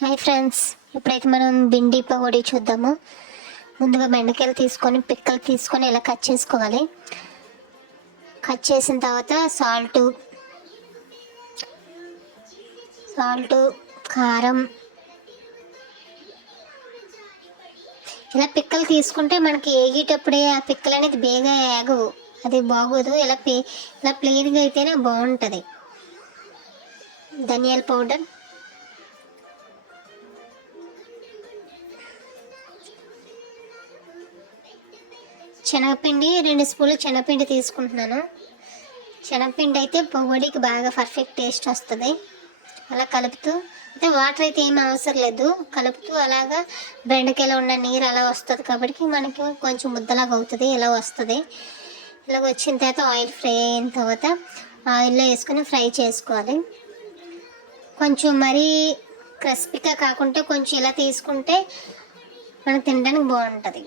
Hi friends. ఇప్పుడైతే మనం భిండి పకోడీ చూద్దాము. ముందుగా బెండకాయలు తీసుకొని పిక్కలు తీసుకొని ఇలా కట్ చేసుకోవాలి. కట్ చేసిన తర్వాత సాల్ట్ సాల్ట్ కారం ఇలా పిక్కలు తీసుకుంటే మనకి ఏగేటప్పుడే ఆ పిక్కలు అనేది బేగా ఏగవు. అది బాగోదు. ఇలా పే ఇలా ప్లెయిన్గా అయితేనే బాగుంటుంది. ధనియాల పౌడర్ శనగపిండి రెండు స్పూన్లు శనగపిండి తీసుకుంటున్నాను. శనగపిండి అయితే పొగడికి బాగా పర్ఫెక్ట్ టేస్ట్ వస్తుంది. అలా కలుపుతూ అయితే వాటర్ అయితే ఏం అవసరం లేదు. కలుపుతూ అలాగా బెండకాయలో ఉన్న నీరు అలా వస్తుంది కాబట్టి మనకి కొంచెం ముద్దలాగా అవుతుంది ఇలా వస్తుంది. ఇలా వచ్చిన తర్వాత ఆయిల్ ఫ్రై అయిన తర్వాత ఆయిల్లో వేసుకొని ఫ్రై చేసుకోవాలి. కొంచెం మరీ క్రిస్పీగా కాకుంటే కొంచెం ఇలా తీసుకుంటే మనకు తినడానికి బాగుంటుంది.